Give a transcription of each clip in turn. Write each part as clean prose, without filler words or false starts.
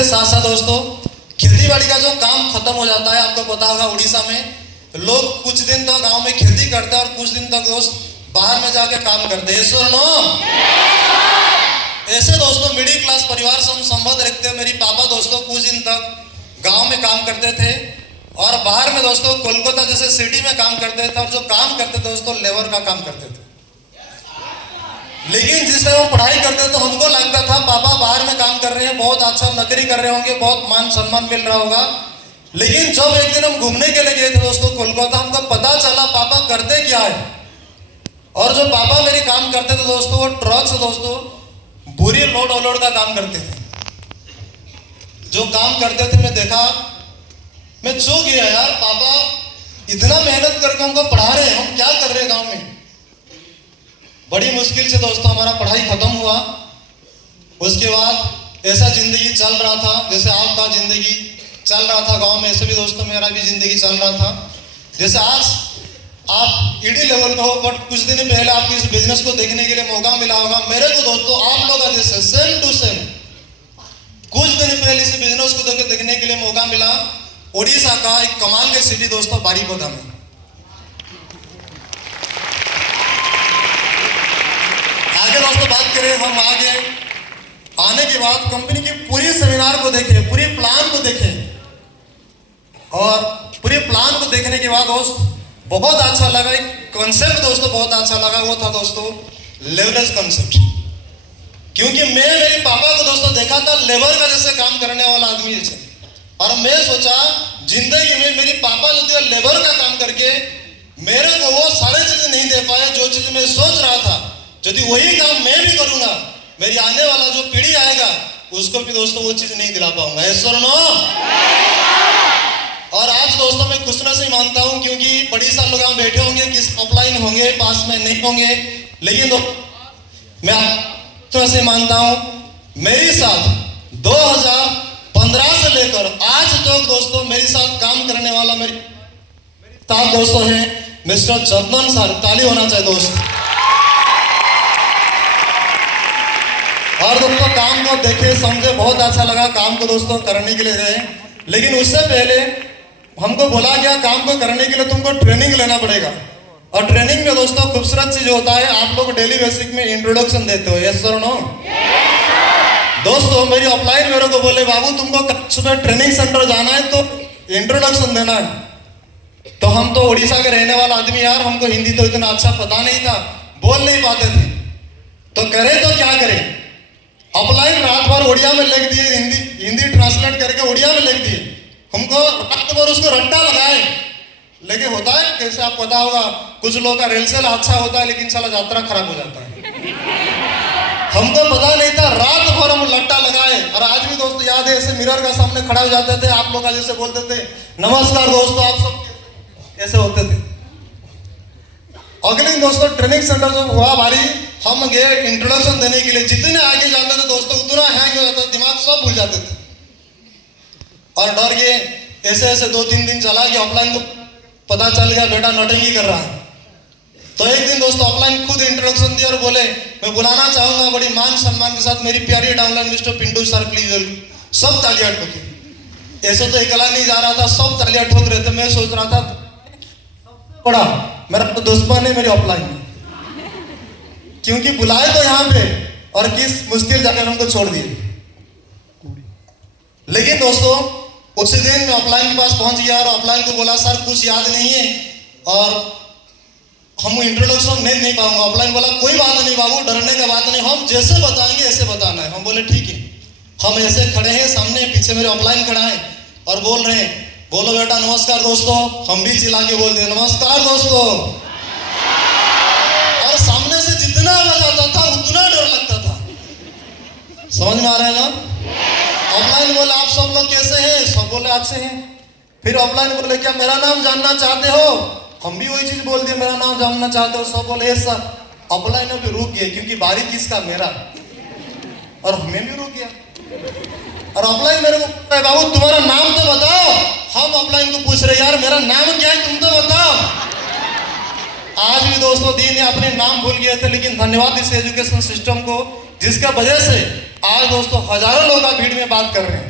के साथ साथ दोस्तों खेती बाड़ी का जो काम खत्म हो जाता है, आपको पता होगा उड़ीसा में लोग कुछ दिन तक गांव में खेती करते हैं और कुछ दिन तक दोस्त बाहर में जाके काम करते हैं। सो नो ऐसे दोस्तों मिडिल क्लास परिवार से हम संबंध रखते हैं। मेरी पापा दोस्तों कुछ दिन तक गांव में काम करते थे और बाहर में दोस्तों कोलकाता जैसे सिटी में काम करते थे, और जो काम करते थे दोस्तों लेबर का काम करते थे। लेकिन जिस टाइम वो पढ़ाई करते तो हमको लगता था पापा बाहर में काम कर रहे हैं, बहुत अच्छा नौकरी कर रहे होंगे, बहुत मान सम्मान मिल रहा होगा। लेकिन जब एक दिन हम घूमने के लिए गए थे दोस्तों कोलकाता, हमको पता चला पापा करते क्या है। और जो पापा मेरे काम करते थे दोस्तों वो ट्रक से दोस्तों बुरी लोड अनलोड का काम करते थे। जो काम करते थे मैं देखा, मैं चौंक गया यार, पापा इतना मेहनत करके हमको पढ़ा रहे हैं, हम क्या कर रहे हैं गांव में। बड़ी मुश्किल से दोस्तों हमारा पढ़ाई खत्म हुआ। उसके बाद ऐसा जिंदगी चल रहा था जैसे आपका जिंदगी चल रहा था गांव में, ऐसे भी दोस्तों मेरा भी जिंदगी चल रहा था। जैसे आज आप ईडी लेवल पे हो, बट कुछ दिन पहले आपको इस बिजनेस को देखने के लिए मौका मिला होगा। मेरे को दोस्तों आप लोग का जैसे सेम टू सेम कुछ दिन पहले इस बिजनेस को देखने के लिए मौका मिला उड़ीसा का एक कमाल के सिटी दोस्तों बारीपदा में। आगे दोस्तों बात करें, हम आगे आने के बाद कंपनी की पूरी सेमिनार को देखे, पूरी प्लान को देखे, और पूरे प्लान को देखने के बाद दोस्त बहुत अच्छा लगा। एक कॉन्सेप्ट दोस्तों बहुत अच्छा लगा, वो था दोस्तों लेवरेज कॉन्सेप्ट। क्योंकि मैं मेरे पापा को दोस्तों देखा था लेबर का जैसे काम करने वाला आदमी जैसे, और मैं सोचा जिंदगी में मेरे पापा जो थे लेबर का काम करके मेरे को वो सारे चीजें नहीं दे पाए जो चीज मैं सोच रहा था। यदि वही काम मैं भी करूंगा, मेरी आने वाला जो पीढ़ी आएगा उसको भी दोस्तों वो चीज नहीं दिला पाऊंगा। ऐसा नो। और आज दोस्तों मैं खुश नसीब से मानता हूं, क्योंकि बड़ी साल लोग यहाँ बैठे होंगे, किस ऑफलाइन होंगे, पास में नहीं होंगे, लेकिन मैं खुश नसीब मानता हूं मेरे साथ 2015 से लेकर आज तक दोस्तों मेरे साथ काम करने वाला मेरे साथ दोस्तों है मिस्टर चंदन सर। ताली होना चाहिए दोस्त। और दोस्तों काम को देखे समझे बहुत अच्छा लगा, काम को दोस्तों करने के लिए गए। लेकिन उससे पहले हमको बोला गया काम को करने के लिए तुमको ट्रेनिंग लेना पड़ेगा, और ट्रेनिंग में दोस्तों खूबसूरत चीज होता है आप लोग डेली बेसिक में इंट्रोडक्शन देते हो। Yes sir no. दोस्तों मेरी ऑफलाइन मेरे को बोले बाबू तुमको सुबह ट्रेनिंग सेंटर जाना है तो इंट्रोडक्शन देना है। तो हम तो उड़ीसा के रहने वाला आदमी यार, हमको हिंदी तो इतना अच्छा पता नहीं था, बोल नहीं पाते थे, तो करें तो क्या करें। ऑफलाइन रात भर उड़िया में लिख दिए, हिंदी ट्रांसलेट करके उड़िया में लिख दिए। हमको रात भर उसको रट्टा लगाए। लेकिन होता है कैसे आप पता होगा, कुछ लोगों का रेलसेल अच्छा होता है लेकिन साला यात्रा खराब हो जाता है। हमको पता नहीं था, रात भर हम लट्टा लगाए। और आज भी दोस्तों याद है ऐसे मिरर का सामने खड़ा हो जाते थे, आप लोग जैसे बोलते थे नमस्कार दोस्तों आप सब ऐसे होते थे। अगले दिन दोस्तों ट्रेनिंग सेंटर जो हुआ भारी, हम गए इंट्रोडक्शन देने के लिए। जितने आगे जाते थे दोस्तों उतना हैंग हो जाता था, दिमाग सब भूल जाते थे और डर गए। ऐसे ऐसे 2-3 दिन चला गया, ऑफलाइन को पता चल गया बेटा नौटंकी कर रहा है। तो एक दिन दोस्तों ऑफलाइन खुद इंट्रोडक्शन दिया और बोले मैं बुलाना चाहूंगा बड़ी मान सम्मान के साथ मेरी प्यारी downline mister Pintu sir please. सब तालियां ठोकी। ऐसे तो अकेला नहीं जा रहा था, सब तालियां ठोक रहे थे। मैं सोच रहा था बड़ा मेरा तो दुश्मन है मेरी ऑफलाइन में, क्योंकि बुलाए तो यहाँ पे और किस मुश्किल जगह हमको छोड़ दिए। लेकिन दोस्तों उसी दिन मैं ऑफलाइन के पास पहुंच गया और ऑफलाइन को बोला सर कुछ याद नहीं है और हम इंट्रोडक्शन नहीं पाऊंगा। ऑफलाइन बोला कोई बात नहीं बाबू, डरने का बात नहीं, हम जैसे बताएंगे ऐसे बताना है। हम बोले ठीक है। हम ऐसे खड़े हैं, सामने पीछे मेरे ऑफलाइन खड़ा है और बोल रहे हैं बोलो बेटा नमस्कार दोस्तों। हम भी चिल्ला के बोल दिए नमस्कार दोस्तों। और सामने से जितना आवाज आता था उतना डर लगता था। समझ में आ रहा है ना। ऑफलाइन बोले आप सब लोग कैसे हैं, सब बोले अच्छे हैं। फिर ऑफलाइन बोले क्या मेरा नाम जानना चाहते हो, हम भी वही चीज बोल दिए मेरा नाम जानना चाहते हो, सब बोले सर। ऑफलाइन भी रुक गए क्योंकि बारी किसका मेरा, और हमें भी रुक गया। और ऑफलाइन मेरे को बाबू तुम्हारा नाम तो बताओ। हम ऑफलाइन को पूछ रहे यार मेरा नाम क्या है तुम तो बताओ। आज भी दोस्तों दिन ये अपने नाम भूल गए थे, लेकिन धन्यवाद इस एजुकेशन सिस्टम को जिसका वजह से आज दोस्तों हजारों लोग भीड़ में बात कर रहे हैं।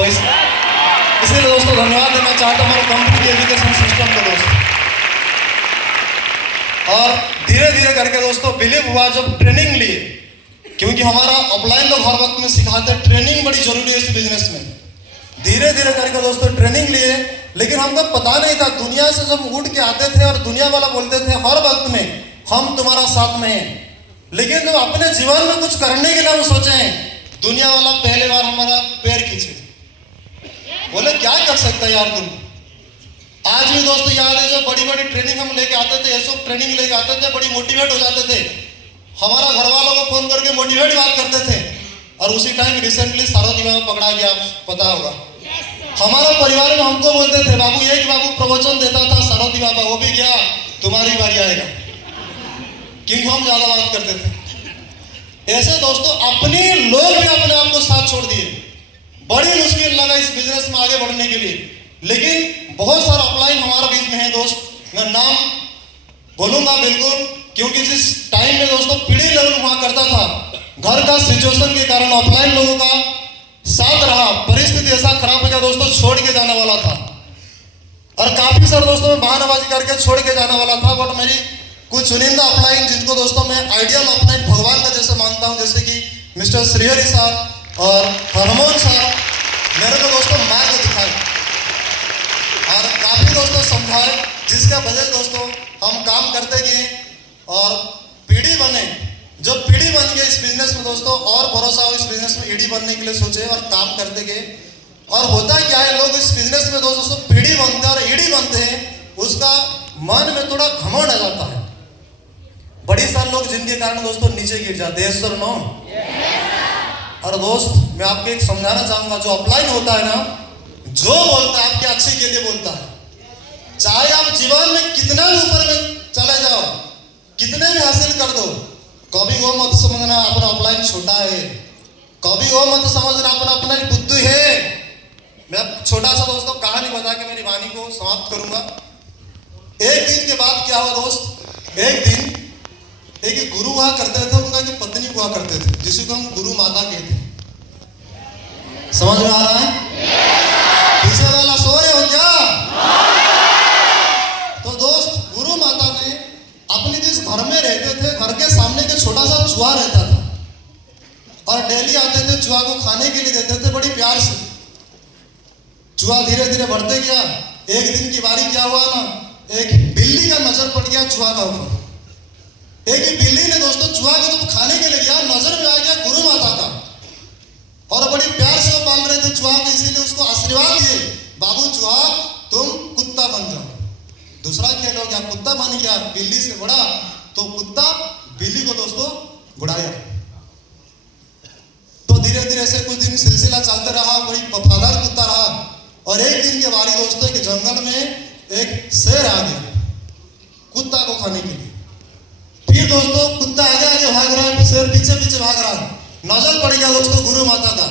तो इसलिए दोस्तों धन्यवाद देना चाहता हूँ हमारे कंपनी के एजुकेशन सिस्टम को दोस्तों। और धीरे धीरे करके दोस्तों बिलीव हुआ जब ट्रेनिंग लिए, क्योंकि हमारा ऑफलाइन लोग हर वक्त में सिखाते हैं, ट्रेनिंग बड़ी जरूरी है इस बिजनेस में। धीरे धीरे करके दोस्तों ट्रेनिंग लिए, लेकिन हमको पता नहीं था, दुनिया से जब उठ के आते थे और दुनिया वाला बोलते थे हर वक्त में हम तुम्हारा साथ में हैं, लेकिन जब अपने जीवन में कुछ करने के लिए हम सोचे, दुनिया वाला पहले बार हमारा पैर खींचे, बोले क्या कर सकता है यार तुम। आज भी दोस्तों याद है जो बड़ी बड़ी ट्रेनिंग हम लेके आते थे, ऐसो ट्रेनिंग लेके आते थे, बड़ी मोटिवेट हो जाते थे, हमारा घर वालों को फोन करके मोटिवेट बात करते थे। और उसी टाइम रिसेंटली शारदा विवाह पकड़ा गया, पता होगा। हमारा परिवार में हमको बोलते थे बाबू, एक बाबू प्रवचन देता था शारदा विवाह, वो भी गया, तुम्हारी बारी आएगा, क्योंकि हम ज्यादा बात करते थे। ऐसे दोस्तों अपने लोग भी अपने आप को साथ छोड़ दिए, बड़ी मुश्किल लगा इस बिजनेस में आगे बढ़ने के लिए, लेकिन बहुत सारा ऑफलाइन हमारे बीच में है दोस्त। मैं नाम बोलूंगा बिल्कुल, क्योंकि जिस टाइम में दोस्तों पीढ़ी लेवल हुआ करता था, घर का सिचुएशन के कारण ऑफलाइन लोगों का साथ रहा, परिस्थिति ऐसा खराब हो गया दोस्तों, छोड़ के जाने वाला था। और काफी सारे दोस्तों मैं बहानाबाजी करके छोड़ के जाने वाला था, बट मेरी कुछ चुनिंदा ऑफलाइन जिनको दोस्तों मैं आइडियल ऑफलाइन भगवान का जैसे मानता हूं, जैसे कि मिस्टर श्रीहरि साहब और हरमोहन साहब, मेरे को दोस्तों मार्ग दिखाए और काफी दोस्तों समझाए, जिसका वजह दोस्तों हम काम करते गए और पीढ़ी बने। जब पीढ़ी बन गए इस बिजनेस में दोस्तों, और भरोसा हो इस बिजनेस में ईडी बनने के लिए सोचे और काम करते गए। और होता क्या है, लोग इस बिजनेस में दोस्तों पीढ़ी बनते हैं और ईडी बनते हैं, उसका मन में थोड़ा घमंड आ जाता है। बड़ी सारे लोग जिनके कारण दोस्तों नीचे गिर जाते हैं, सर नो। और दोस्त मैं आपको एक समझाना चाहूंगा, जो ऑफलाइन होता है ना, जो बोलता है आपके अच्छे के लिए बोलता है। चाहे आप जीवन में कितना भी ऊपर में चले जाओ, कितने भी हासिल कर दो, कभी वो मत समझना अपना ऑफलाइन छोटा है, कभी वो मत समझना अपना अपना बुद्धि है। मैं छोटा सा दोस्तों कहानी बता के मेरी वाणी को समाप्त करूंगा। एक दिन के बाद क्या हुआ दोस्त, एक दिन एक गुरु हुआ करते थे, उनका की पत्नी हुआ करते थे, जिसको हम गुरु माता कहते हैं। समझ में आ रहा है? पीछे वाला सो रहे हो क्या? तो दोस्त गुरु माता ने अपने जिस घर में रहते थे, घर के सामने के छोटा सा चूहा रहता था और डेली आते थे, चूहा को खाने के लिए देते थे बड़ी प्यार से। चूहा धीरे धीरे बढ़ते गया। एक दिन की बारी क्या हुआ ना, एक बिल्ली का नजर पड़ गया चूहा का ऊपर। एक बिल्ली ने दोस्तों चूहा को जब खाने के लिए गया, नजर में आ गया गुरु माता का, और बड़ी प्यार से वो पाल रहे थे चूहा को, इसीलिए उसको आशीर्वाद दिए, बाबू चूहा तुम कुत्ता बन जाओ। दूसरा खेल हो गया, कुत्ता बन गया, बिल्ली से बड़ा, तो कुत्ता बिल्ली को दोस्तों बुढ़ाया। तो धीरे धीरे ऐसे कुछ दिन सिलसिला चलते रहा, वही वफादार कुत्ता रहा। और एक दिन की बारी दोस्तों कि जंगल में एक शेर आ गया कुत्ता को खाने के लिए। फिर दोस्तों कुत्ता आगे आगे भाग रहा है, शेर पीछे पीछे भाग रहा है। नजर पड़ गया दोस्तों गुरु माता का।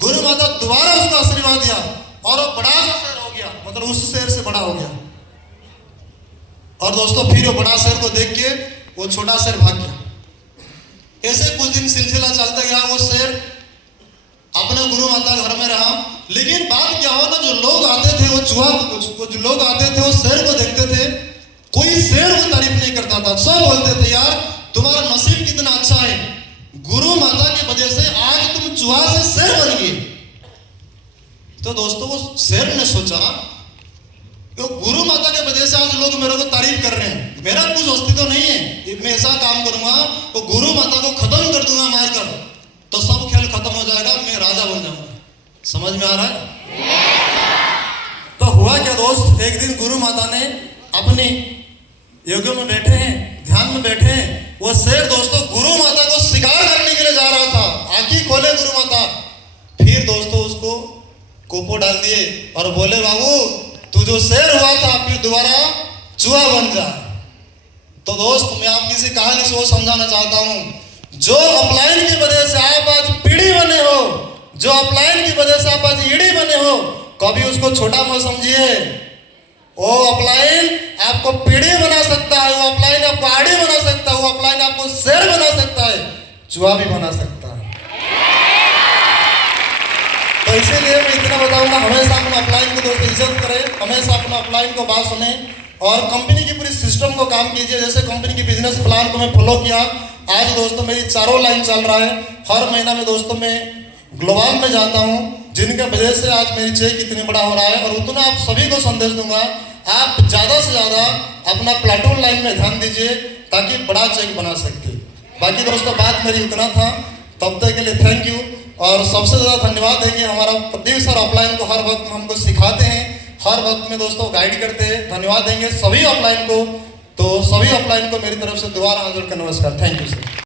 गुरु माता दोबारा उसको आशीर्वाद दिया और वो बड़ा सा शेर हो गया, मतलब उस शेर से बड़ा हो गया। और दोस्तों फिर वो बड़ा शेर को देख के वो छोटा शेर भाग गया। ऐसे कुछ दिन सिलसिला चलता गया। वो शेर अपने गुरु माता घर में रहा। लेकिन बात क्या हुआ ना, जो लोग आते थे वो चूहा को, जो लोग आते थे वो शेर को देखते थे, कोई शेर को तारीफ नहीं करता था। सब बोलते थे यार तुम्हारा नसीब कितना अच्छा है, गुरु माता की वजह से आज तुम चूहा से शेर बन गए। तो दोस्तों वो शेर ने सोचा कि गुरु माता की वजह से आज लोग मेरे को तारीफ कर रहे हैं, मेरा कुछ अस्तित्व नहीं है, मैं ऐसा काम करूंगा तो गुरु माता को खत्म कर दूंगा मारकर, तो सब खेल खत्म हो जाएगा, मैं राजा बन जाऊंगा। समझ में आ रहा है? तो हुआ क्या दोस्त, एक दिन गुरु माता ने अपने योगियों में बैठे हैं, ध्यान में बैठे हैं, वो शेर दोस्तों गुरु माता को शिकार करने के लिए जा रहा था। आंखें खोले गुरु माता, फिर दोस्तों उसको कोपो डाल दिए और बोले बाबू तू जो शेर हुआ था फिर दोबारा चूहा बन जा। तो दोस्त मैं आपकी इसी कहानी से वो समझाना चाहता हूँ, जो अपलाइन की वजह से आप आज पीढ़ी बने हो, जो अपलाइन की वजह से आप आज ईडी बने हो, कभी उसको छोटा मत समझिए। वो अपलाइन आपको पीढ़ी बना सकता है, वो अपलाइन आपको आड़ी बना सकता है, वो अपलाइन आपको शेर बना सकता है, चूहा भी बना सकता है। तो इसीलिए मैं इतना बताऊंगा, हमेशा अपना अपलाइन को दोस्तों इज्जत करें, हमेशा अपना अपलाइन को बात सुने और कंपनी की पूरी सिस्टम को काम कीजिए। जैसे कंपनी की बिजनेस प्लान को मैं फॉलो किया, आज दोस्तों मेरी 4 लाइन चल रहा है। हर महीना में दोस्तों मैं ग्लोबल में जाता हूँ, जिनका वजह से आज मेरी चेक इतनी बड़ा हो रहा है। और उतना आप सभी को संदेश दूंगा, आप ज़्यादा से ज़्यादा अपना प्लाटून लाइन में ध्यान दीजिए ताकि बड़ा चेक बना सकते। बाकी दोस्तों बात मेरी उतना था, तब तक के लिए थैंक यू। और सबसे ज़्यादा धन्यवाद देंगे हमारा प्रदीप सर, ऑफलाइन को हर वक्त हमको सिखाते हैं, हर वक्त में दोस्तों गाइड करते हैं। धन्यवाद देंगे सभी ऑफलाइन को, तो सभी ऑफलाइन को मेरी तरफ से दोबारा हाथ जोड़ कर नमस्कार। Thank you sir.